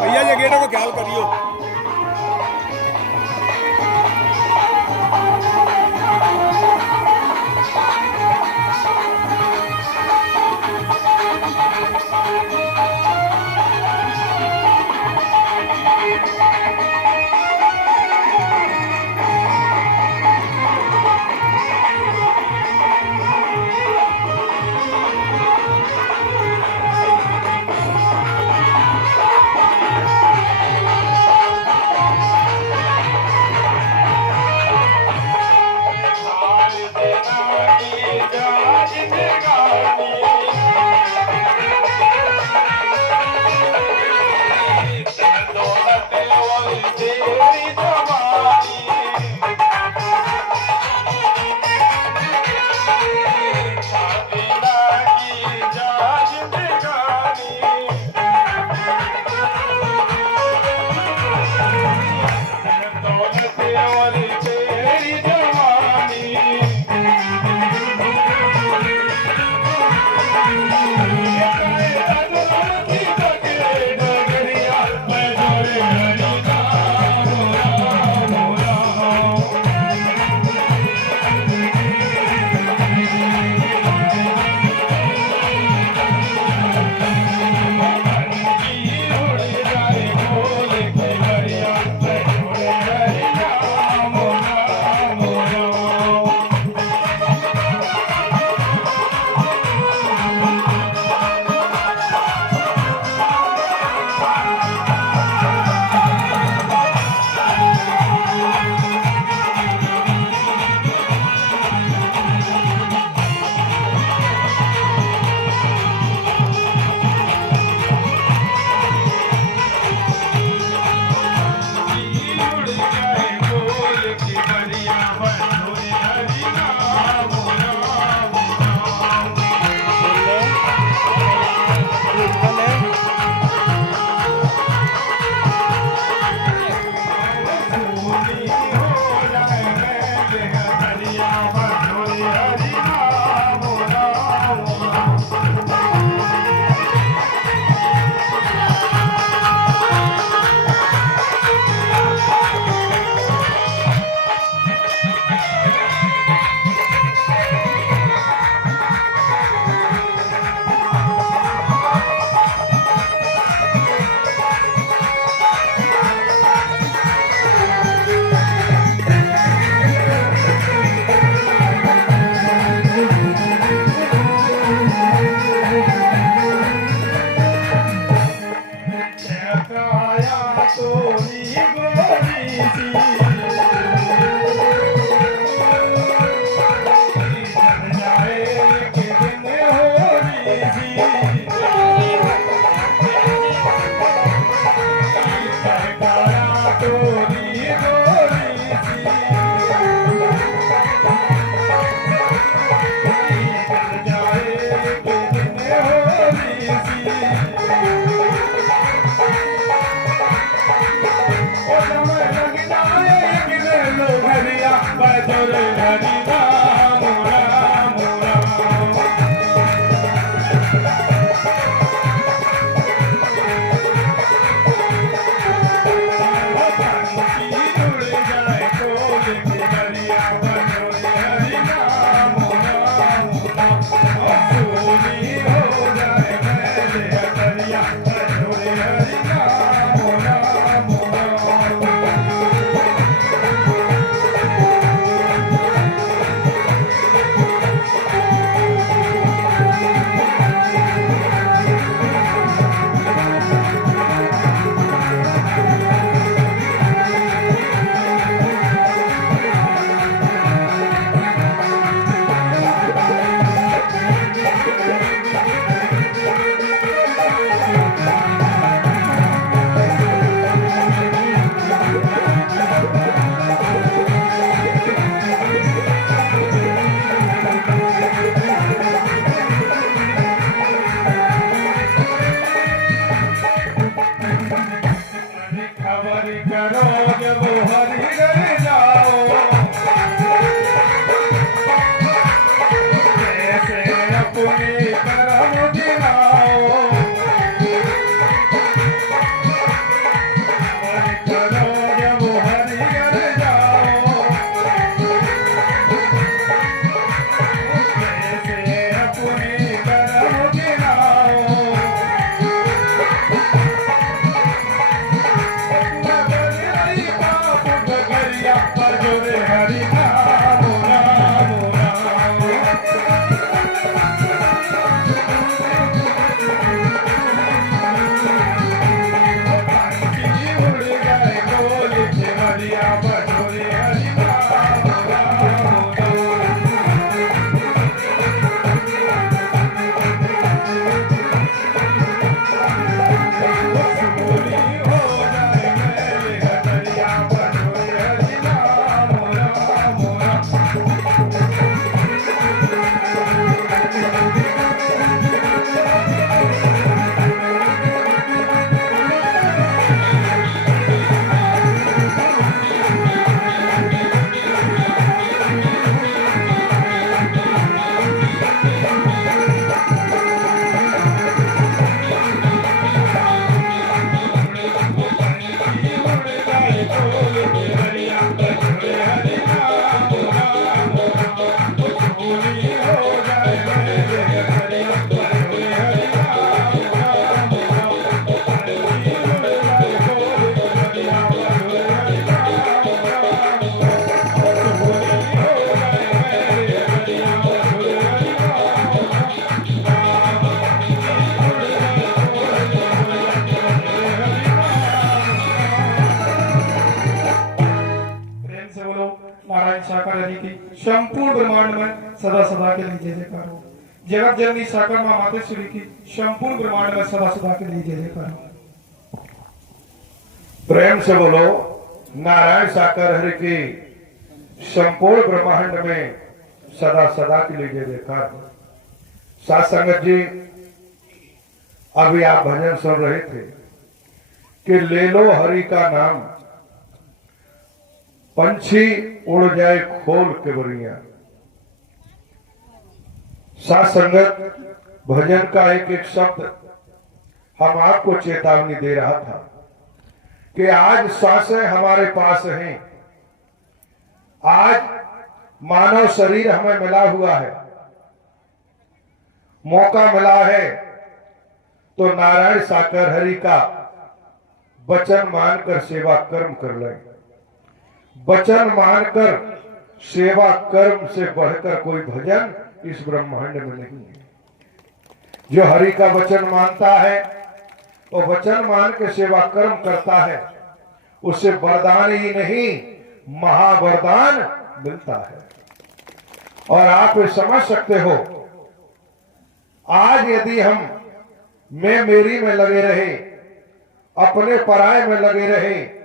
भैया ये गेटों को ख्याल करियो। करम दिलाओ, मन करो जब हरियर जाओ, कैसे अपनी करम दिलाओ, मगर नहीं पाप गगरिया बजोरे हरि नाम राम राम। पंछी उड़ गए डोल केवड़िया बजोरे हरि नाम राम राम। बोली हो जाए मेरे हटरिया बजोरे हरि नाम राम राम। पंछी उड़ गए डोल केवड़िया बजोरे हरि नाम राम राम। बोली हो जाए मेरे हटरिया बजोरे हरि नाम राम राम। पंछी उड़ गए डोल केवड़िया बजोरे हरि नाम राम राम। बोली हो जाए मेरे हटरिया बजोरे हरि नाम राम प्रेम से बोलो नारायण साकार हरि की संपूर्ण ब्रह्मांड में सदा सदा के लिए जय जयकार हो। जगत जननी साकार मां मातेश्वरी की संपूर्ण ब्रह्मांड में सदा सदा के लिए जय जयकार हो। प्रेम से बोलो नारायण साकर हरि की संपूर्ण ब्रह्मांड में सदा सदा के लिए जय जयकार हो। साथ संगत जी, अभी आप भजन सुन रहे थे कि ले लो हरि का नाम, पंछी उड़ जाए खोल के बरिया। साथ संगत, भजन का एक एक शब्द हम आपको चेतावनी दे रहा था कि आज सांसें हमारे पास हैं, आज मानव शरीर हमें मिला हुआ है, मौका मिला है तो नारायण साकर हरि का वचन मानकर सेवा कर्म कर लें। वचन मानकर सेवा कर्म से बढ़कर कोई भजन इस ब्रह्मांड में नहीं है। जो हरि का वचन मानता है और वचन मान के सेवा कर्म करता है, उससे वरदान ही नहीं महावरदान मिलता है। और आप ये समझ सकते हो, आज यदि हम मैं मेरी में लगे रहे, अपने पराये में लगे रहे,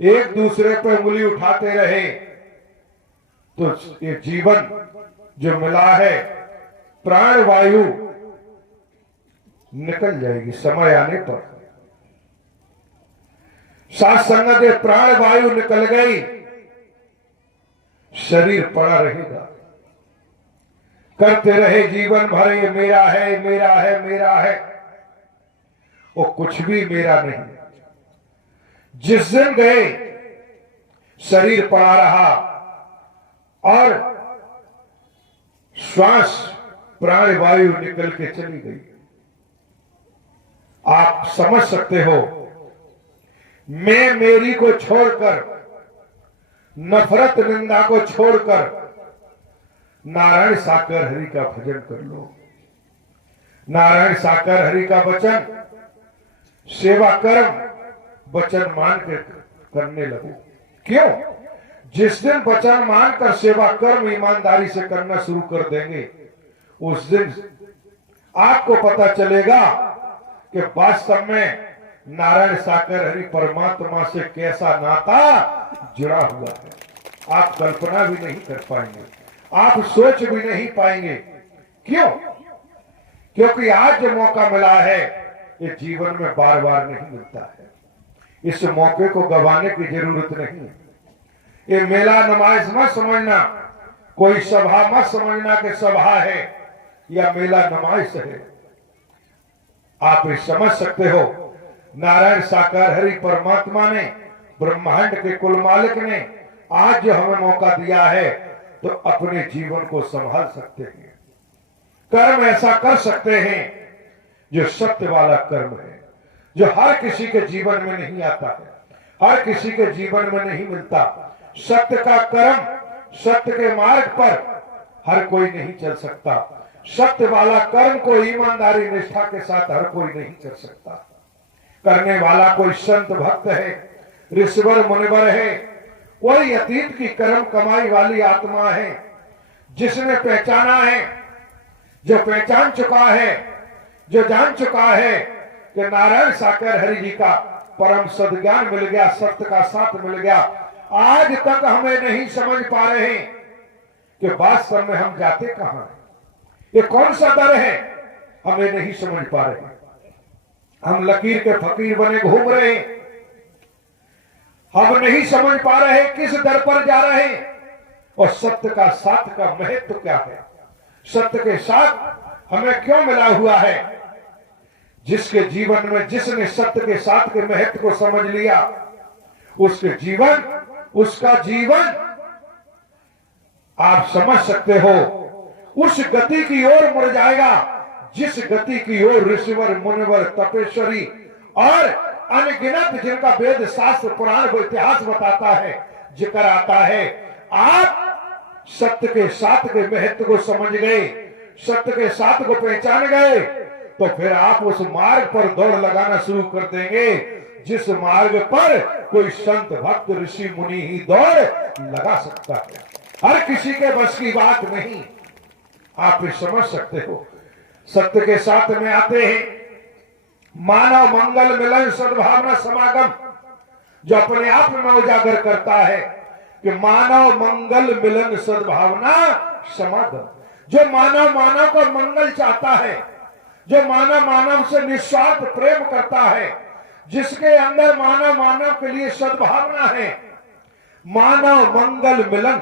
एक दूसरे पर उंगली उठाते रहे, तो ये जीवन जो मिला है प्राण वायु निकल जाएगी समय आने पर। साथ संगत प्राण वायु निकल गई, शरीर पड़ा रहेगा, करते रहे जीवन भर ये मेरा है मेरा है मेरा है, वो कुछ भी मेरा नहीं। जिस दिन गए शरीर पड़ा रहा और श्वास प्राण वायु निकल के चली गई। आप समझ सकते हो, मैं मेरी को छोड़कर, नफरत निंदा को छोड़कर नारायण साकर हरि का भजन कर लो। नारायण साकर हरि का वचन सेवा कर्म वचन मान के करने लगो। क्यों? जिस दिन वचन मानकर सेवा कर्म ईमानदारी से करना शुरू कर देंगे, उस दिन आपको पता चलेगा कि वास्तव में नारायण साकर हरि परमात्मा से कैसा नाता जुड़ा हुआ है। आप कल्पना भी नहीं कर पाएंगे, आप सोच भी नहीं पाएंगे। क्यों? क्योंकि आज जो मौका मिला है ये जीवन में बार बार नहीं मिलता है। इस मौके को गंवाने की जरूरत नहीं है। ये मेला नमाज मत समझना, कोई सभा मत समझना कि सभा है। या मेला नुमाइश है। आप ये समझ सकते हो, नारायण साकार हरि परमात्मा ने, ब्रह्मांड के कुल मालिक ने आज जो हमें मौका दिया है, तो अपने जीवन को संभाल सकते हैं, कर्म ऐसा कर सकते हैं जो सत्य वाला कर्म है, जो हर किसी के जीवन में नहीं आता है, हर किसी के जीवन में नहीं मिलता। सत्य का कर्म, सत्य के मार्ग पर हर कोई नहीं चल सकता। सत्य वाला कर्म को ईमानदारी निष्ठा के साथ हर कोई नहीं कर सकता। करने वाला कोई संत भक्त है, ऋषिवर मुनिवर है, कोई अतीत की कर्म कमाई वाली आत्मा है, जिसने पहचाना है, जो पहचान चुका है, जो जान चुका है कि नारायण साकार हरि जी का परम सद्ज्ञान मिल गया, सत्य का साथ मिल गया। आज तक हमें नहीं समझ पा रहे हैं कि वास्तव में हम जाते कहां हैं, ये कौन सा दर है, हमें नहीं समझ पा रहे। हम लकीर के फकीर बने घूम रहे हैं, हम नहीं समझ पा रहे किस दर पर जा रहे हैं और सत्य का साथ का महत्व क्या है, सत्य के साथ हमें क्यों मिला हुआ है। जिसके जीवन में, जिसने सत्य के साथ के महत्व को समझ लिया, उसके जीवन, उसका जीवन आप समझ सकते हो, उस गति की ओर मुड़ जाएगा जिस गति की ओर ऋषिवर मुनिवर तपेश्वरी और अनगिनत जिनका वेद शास्त्र पुराण को इतिहास बताता है, जिक्र आता है। आप सत्य के साथ के महत्व को समझ गए, सत्य के साथ को पहचान गए, तो फिर आप उस मार्ग पर दौड़ लगाना शुरू कर देंगे जिस मार्ग पर कोई संत भक्त ऋषि मुनि ही दौड़ लगा सकता है। हर किसी के बस की बात नहीं, आप समझ सकते हो। सत्य के साथ में आते हैं मानव मंगल मिलन सद्भावना समागम, जो अपने आप में उजागर करता है कि मानव मंगल मिलन सद्भावना समागम। जो मानव मानव का मंगल चाहता है, जो मानव मानव से निस्वार्थ प्रेम करता है, जिसके अंदर मानव मानव के लिए सद्भावना है, मानव मंगल मिलन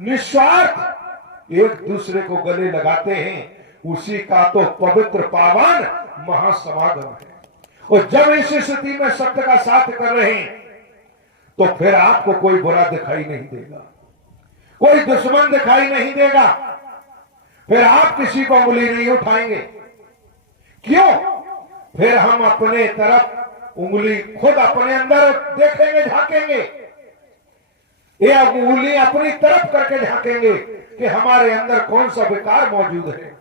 निस्वार्थ एक दूसरे को गले लगाते हैं, उसी का तो पवित्र पावन महासमागम है। और जब इस स्थिति में सत्य का साथ कर रहे हैं, तो फिर आपको कोई बुरा दिखाई नहीं देगा, कोई दुश्मन दिखाई नहीं देगा, फिर आप किसी को उंगली नहीं उठाएंगे। क्यों? फिर हम अपने तरफ उंगली खुद अपने अंदर देखेंगे, झांकेंगे, या उंगली अपनी तरफ करके झांकेंगे कि हमारे अंदर कौन सा विकार मौजूद है,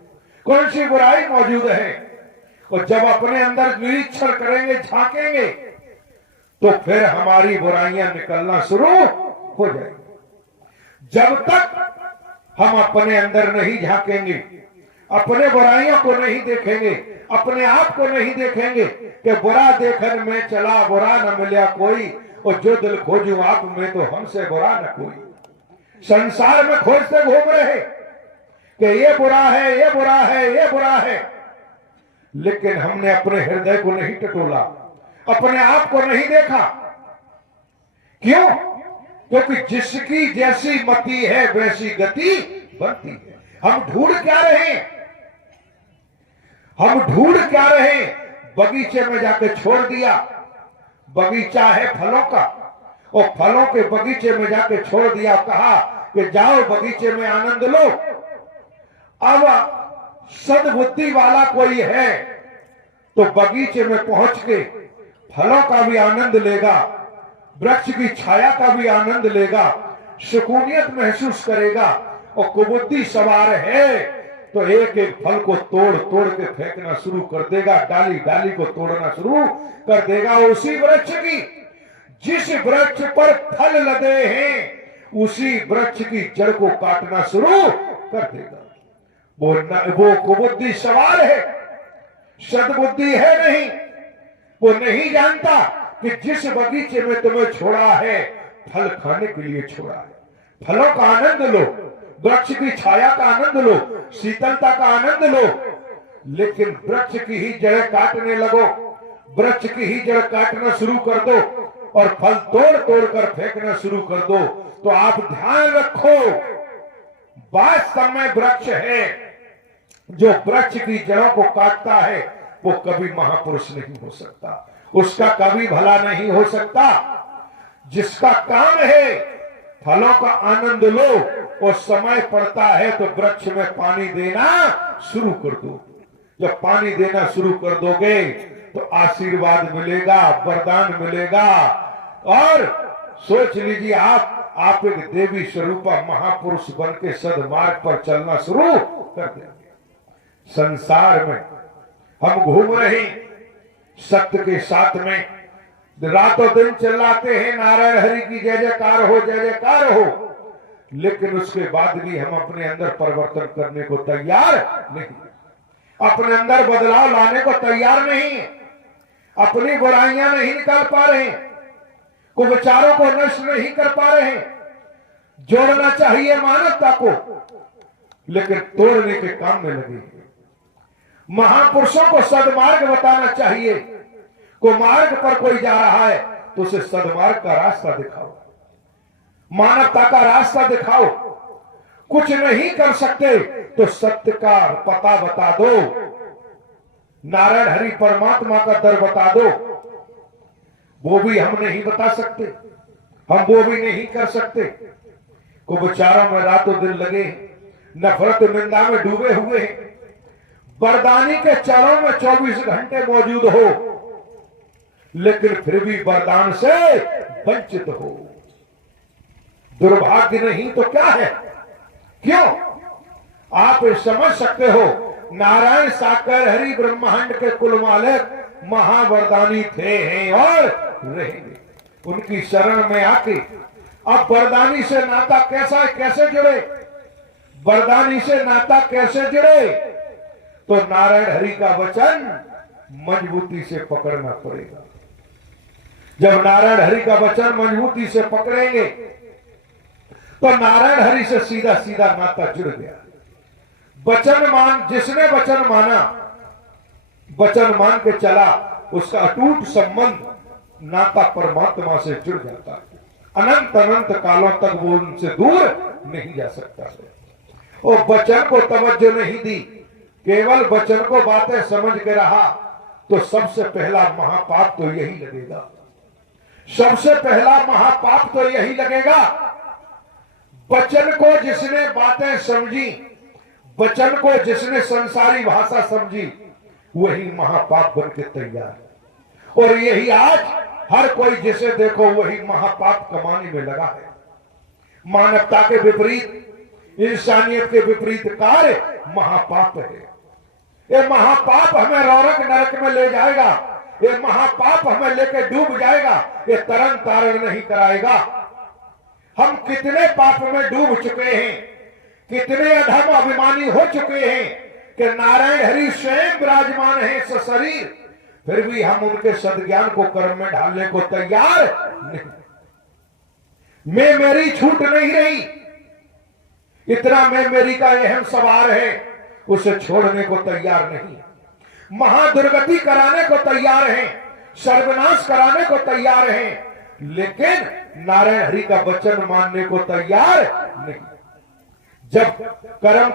कौन सी बुराई मौजूद है। और जब अपने अंदर निरीक्षण करेंगे, झांकेंगे, तो फिर हमारी बुराइयां निकलना शुरू हो जाएंगी। जब तक हम अपने अंदर नहीं झांकेंगे, अपने बुराइयों को नहीं देखेंगे, अपने आप को नहीं देखेंगे कि बुरा देखन में चला बुरा न मिला कोई, और जो दिल खोजू आप में तो हमसे बुरा न कोई। संसार में खोजते घूम रहे कि ये बुरा है, ये बुरा है, ये बुरा है, लेकिन हमने अपने हृदय को नहीं टटोला, अपने आप को नहीं देखा। क्यों? क्योंकि जिसकी जैसी मति है वैसी गति बनती है। हम ढूंढ क्या रहे, हम ढूंढ क्या रहे? बगीचे में जाके छोड़ दिया, बगीचा है फलों का, और फलों के बगीचे में जाके छोड़ दिया, कहा कि जाओ बगीचे में आनंद लो। अब सद्बुद्धि वाला कोई है तो बगीचे में पहुंच के फलों का भी आनंद लेगा, वृक्ष की छाया का भी आनंद लेगा, सुकूनियत महसूस करेगा। और कुबुद्धि सवार है तो एक एक फल को तोड़ तोड़ के फेंकना शुरू कर देगा, डाली डाली को तोड़ना शुरू कर देगा। उसी वृक्ष की, जिस वृक्ष पर फल लदे हैं, उसी वृक्ष की जड़ को काटना शुरू कर देगा। वो कुबुद्धि सवार है, सद्बुद्धि है नहीं। वो नहीं जानता कि जिस बगीचे में तुम्हें छोड़ा है, फल खाने के लिए छोड़ा है। फलों का आनंद लो, वृक्ष की छाया का आनंद लो, शीतलता का आनंद लो, लेकिन वृक्ष की ही जड़ काटने लगो, वृक्ष की ही जड़ काटना शुरू कर दो और फल तोड़ तोड़ कर फेंकना शुरू कर दो, तो आप ध्यान रखो, वास्तव में वृक्ष है, जो वृक्ष की जड़ों को काटता है वो कभी महापुरुष नहीं हो सकता, उसका कभी भला नहीं हो सकता। जिसका काम है फलों का आनंद लो और समय पड़ता है तो वृक्ष में पानी देना शुरू कर दो। जब पानी देना शुरू कर दोगे तो आशीर्वाद मिलेगा, वरदान मिलेगा। और सोच लीजिए आप एक देवी स्वरूपा महापुरुष बन के सदमार्ग पर चलना शुरू कर देंगे। संसार में हम घूम रहे सत्य के साथ में, रातों दिन चिल्लाते हैं नारायण हरि की जय जयकार हो, जय जयकार हो, लेकिन उसके बाद भी हम अपने अंदर परिवर्तन करने को तैयार नहीं, अपने अंदर बदलाव लाने को तैयार नहीं, अपनी बुराइयां नहीं निकाल पा रहे, कुविचारों को नष्ट नहीं कर पा रहे। जोड़ना चाहिए मानवता को, लेकिन तोड़ने के काम में लगे। महापुरुषों को सदमार्ग बताना चाहिए। को मार्ग पर कोई जा रहा है तो उसे सदमार्ग का रास्ता दिखाओ, मानवता का रास्ता दिखाओ। कुछ नहीं कर सकते तो सत्य का पता बता दो, नारायण हरि परमात्मा का दर बता दो। वो भी हम नहीं बता सकते, हम वो भी नहीं कर सकते। को विचारों में रातों दिन लगे, नफरत निंदा में डूबे हुए हैं, वरदानी के चरणों में 24 घंटे मौजूद हो, लेकिन फिर भी वरदान से वंचित हो। दुर्भाग्य नहीं तो क्या है? क्यों? आप समझ सकते हो, नारायण साकर हरि ब्रह्मांड के कुल मालिक महावरदानी थे, हैं और रहेंगे। उनकी शरण में आके अब वरदानी से नाता कैसे जुड़े? वरदानी से नाता कैसे जुड़े? तो नारायण हरि का वचन मजबूती से पकड़ना पड़ेगा। जब नारायण हरि का वचन मजबूती से पकड़ेंगे तो नारायण हरि से सीधा सीधा नाता जुड़ गया। जिसने वचन माना, वचन मान के चला, उसका अटूट संबंध नाता परमात्मा से जुड़ जाता है। अनंत अनंत कालों तक वो उनसे दूर नहीं जा सकता है। और वचन को तवज्जो नहीं दी, केवल वचन को बातें समझ के रहा, तो सबसे पहला महापाप तो यही लगेगा। सबसे पहला महापाप तो यही लगेगा। वचन को जिसने बातें समझी, वचन को जिसने संसारी भाषा समझी, वही महापाप बन के तैयार है। और यही आज हर कोई जिसे देखो वही महापाप कमाने में लगा है। मानवता के विपरीत, इंसानियत के विपरीत कार्य महापाप है। ये महापाप हमें रौरक नरक में ले जाएगा, ये महापाप हमें लेकर डूब जाएगा, ये तरन तारण नहीं कराएगा। हम कितने पाप में डूब चुके हैं, कितने अधम अभिमानी हो चुके हैं कि नारायण हरि स्वयं विराजमान है सशरीर, फिर भी हम उनके सद्ज्ञान को कर्म में ढालने को तैयार नहीं। मैं मेरी छूट नहीं रही, इतना मैं मेरी का अहम सवार है, उसे छोड़ने को तैयार नहीं। महादुर्गति कराने को तैयार हैं, सर्वनाश कराने को तैयार हैं, लेकिन नारायण हरि का वचन मानने को तैयार नहीं। जब कर्म